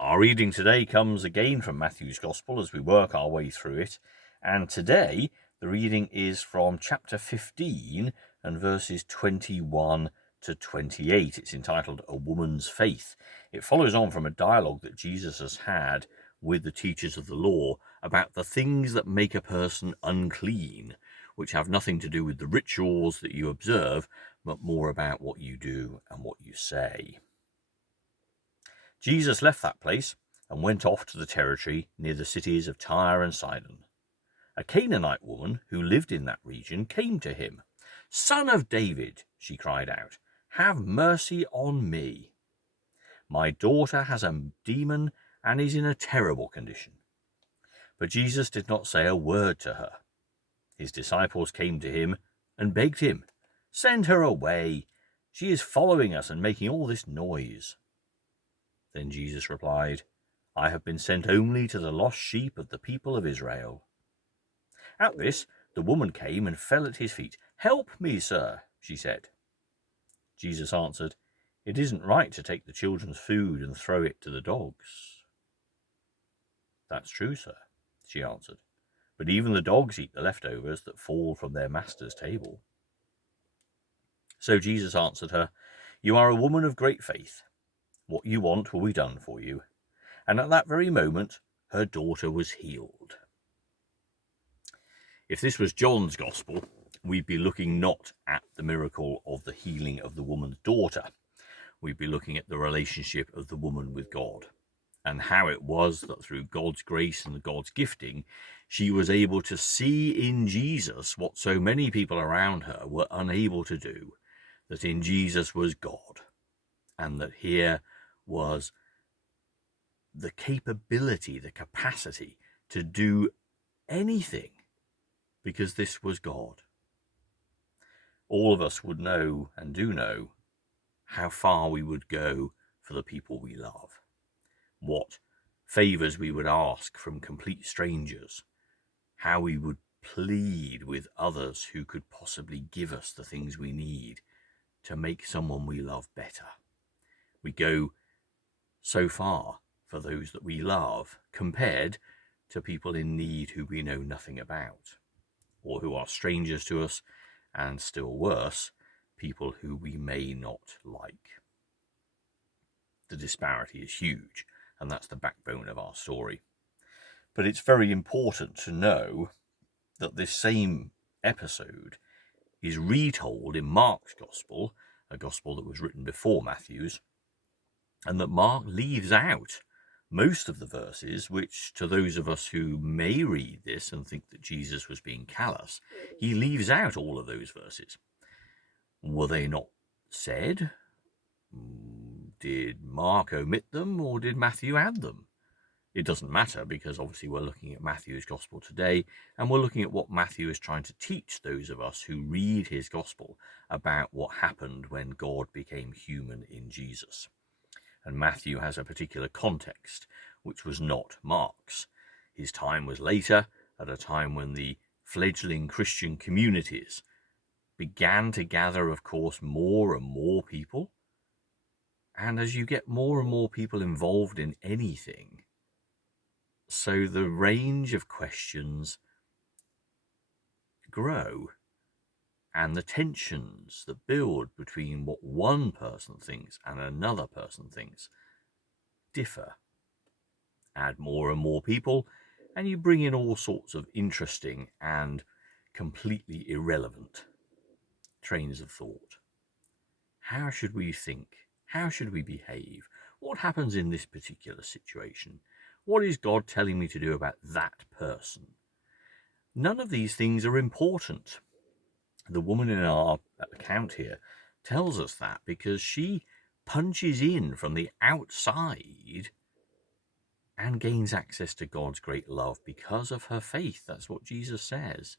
Our reading today comes again from Matthew's Gospel as we work our way through it, and today the reading is from chapter 15 and verses 21 to 28. It's entitled A Woman's Faith. It follows on from a dialogue that Jesus has had with the teachers of the law about the things that make a person unclean, which have nothing to do with the rituals that you observe, but more about what you do and what you say. Jesus left that place and went off to the territory near the cities of Tyre and Sidon. A Canaanite woman who lived in that region came to him. "Son of David," she cried out, "have mercy on me. My daughter has a demon and is in a terrible condition." But Jesus did not say a word to her. His disciples came to him and begged him, "Send her away. She is following us and making all this noise." Then Jesus replied, "I have been sent only to the lost sheep of the people of Israel." At this, the woman came and fell at his feet. "Help me, sir," she said. Jesus answered, "It isn't right to take the children's food and throw it to the dogs." "That's true, sir," she answered, "but even the dogs eat the leftovers that fall from their master's table." So Jesus answered her, "You are a woman of great faith. What you want will be done for you." And at that very moment, her daughter was healed. If this was John's gospel, we'd be looking not at the miracle of the healing of the woman's daughter. We'd be looking at the relationship of the woman with God, and how it was that through God's grace and God's gifting, she was able to see in Jesus what so many people around her were unable to do, that in Jesus was God, and that here was the capability, the capacity to do anything, because this was God. All of us would know and do know how far we would go for the people we love, what favors we would ask from complete strangers, how we would plead with others who could possibly give us the things we need to make someone we love better. We go so far for those that we love compared to people in need who we know nothing about, or who are strangers to us, and still worse, people who we may not like. The disparity is huge, and that's the backbone of our story. But it's very important to know that this same episode is retold in Mark's gospel, a gospel that was written before Matthew's, and that Mark leaves out most of the verses, which to those of us who may read this and think that Jesus was being callous, he leaves out all of those verses. Were they not said? Did Mark omit them, or did Matthew add them? It doesn't matter, because obviously we're looking at Matthew's gospel today, and we're looking at what Matthew is trying to teach those of us who read his gospel about what happened when God became human in Jesus. And Matthew has a particular context, which was not Mark's. His time was later, at a time when the fledgling Christian communities began to gather, of course, more and more people. And as you get more and more people involved in anything, so the range of questions grow, and the tensions that build between what one person thinks and another person thinks differ. Add more and more people, and you bring in all sorts of interesting and completely irrelevant trains of thought. How should we think? How should we behave? What happens in this particular situation? What is God telling me to do about that person? None of these things are important. The woman in our account here tells us that because she punches in from the outside and gains access to God's great love because of her faith. That's what Jesus says.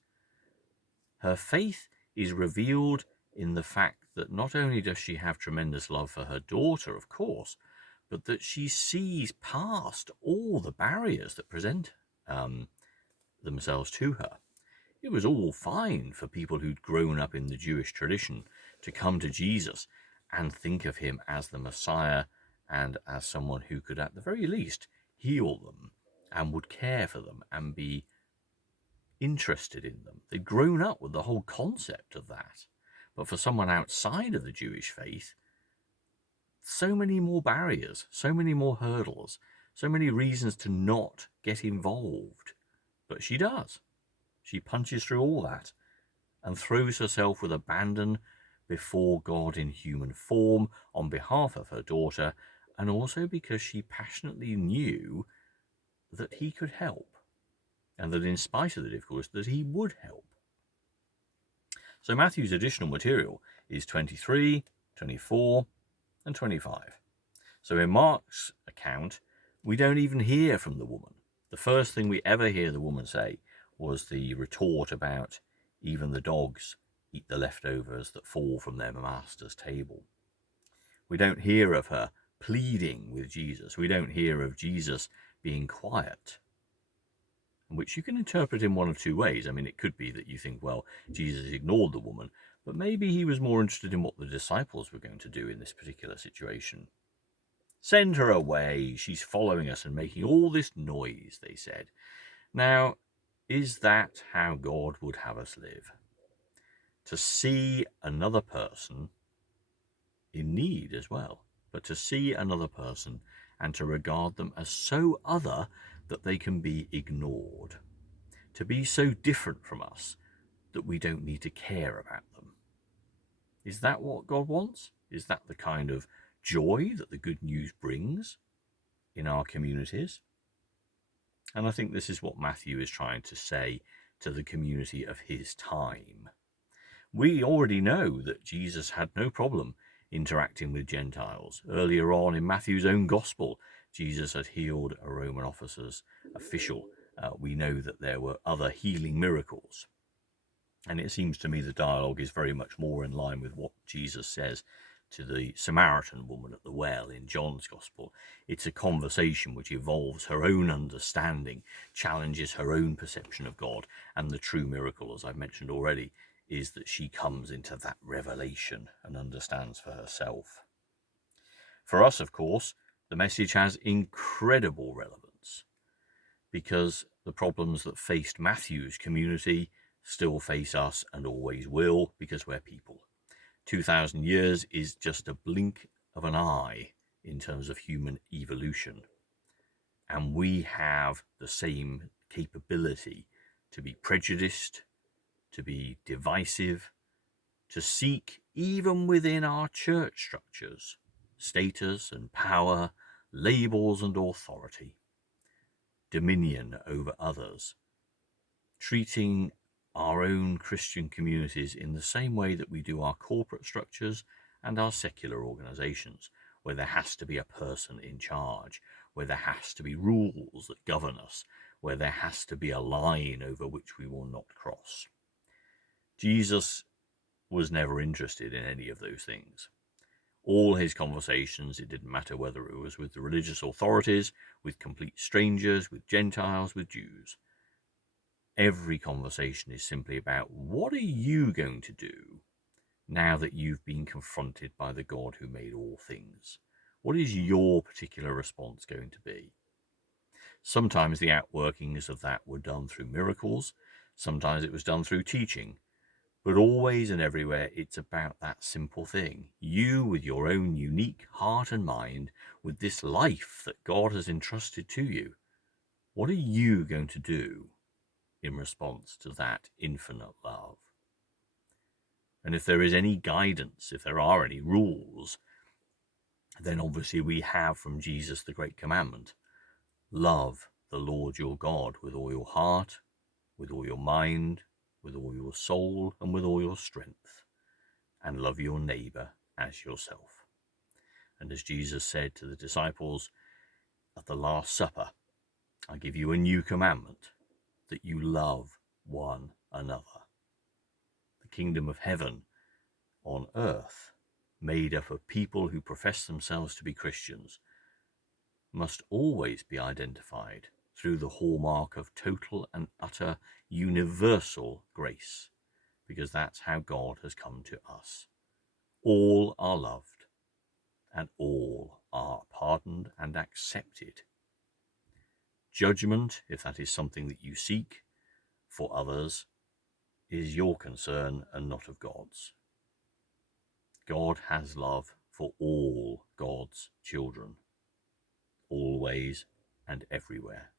Her faith is revealed in the fact that not only does she have tremendous love for her daughter, of course, but that she sees past all the barriers that present themselves to her. It was all fine for people who'd grown up in the Jewish tradition to come to Jesus and think of him as the Messiah and as someone who could at the very least heal them and would care for them and be interested in them. They'd grown up with the whole concept of that. But for someone outside of the Jewish faith, so many more barriers, so many more hurdles, so many reasons to not get involved. But she does. She punches through all that and throws herself with abandon before God in human form on behalf of her daughter, and also because she passionately knew that he could help, and that in spite of the difficulties, that he would help. So Matthew's additional material is 23, 24, and 25. So in Mark's account, we don't even hear from the woman. The first thing we ever hear the woman say was the retort about even the dogs eat the leftovers that fall from their master's table. We don't hear of her pleading with Jesus. We don't hear of Jesus being quiet, which you can interpret in one of two ways. I mean, it could be that you think, well, Jesus ignored the woman, but maybe he was more interested in what the disciples were going to do in this particular situation. Send her away. She's following us and making all this noise, they said. Now, is that how God would have us live? To see another person in need as well, but to see another person and to regard them as so other that they can be ignored. To be so different from us that we don't need to care about them. Is that what God wants? Is that the kind of joy that the good news brings in our communities? And I think this is what Matthew is trying to say to the community of his time. We already know that Jesus had no problem interacting with Gentiles. Earlier on in Matthew's own gospel, Jesus had healed a Roman officer's official. We know that there were other healing miracles. And it seems to me the dialogue is very much more in line with what Jesus says to the Samaritan woman at the well in John's Gospel. It's a conversation which evolves her own understanding, challenges her own perception of God, and the true miracle, as I've mentioned already, is that she comes into that revelation and understands for herself. For us, of course, the message has incredible relevance because the problems that faced Matthew's community still face us and always will, because we're people. 2,000 years is just a blink of an eye in terms of human evolution. And we have the same capability to be prejudiced, to be divisive, to seek, even within our church structures, status and power, labels and authority, dominion over others, treating our own Christian communities in the same way that we do our corporate structures and our secular organizations, where there has to be a person in charge, where there has to be rules that govern us, where there has to be a line over which we will not cross. Jesus was never interested in any of those things. All his conversations, it didn't matter whether it was with the religious authorities, with complete strangers, with Gentiles, with Jews. Every conversation is simply about, what are you going to do now that you've been confronted by the God who made all things? What is your particular response going to be? Sometimes the outworkings of that were done through miracles. Sometimes it was done through teaching. But always and everywhere, it's about that simple thing. You, with your own unique heart and mind, with this life that God has entrusted to you, what are you going to do in response to that infinite love? And if there is any guidance, if there are any rules, then obviously we have from Jesus the great commandment: love the Lord your God with all your heart, with all your mind, with all your soul, and with all your strength, and love your neighbor as yourself. And as Jesus said to the disciples at the Last Supper, I give you a new commandment, that you love one another. The kingdom of heaven on earth, made up of people who profess themselves to be Christians, must always be identified through the hallmark of total and utter universal grace, because that's how God has come to us. All are loved and all are pardoned and accepted. Judgment, if that is something that you seek for others, is your concern and not of God's. God has love for all God's children, always and everywhere.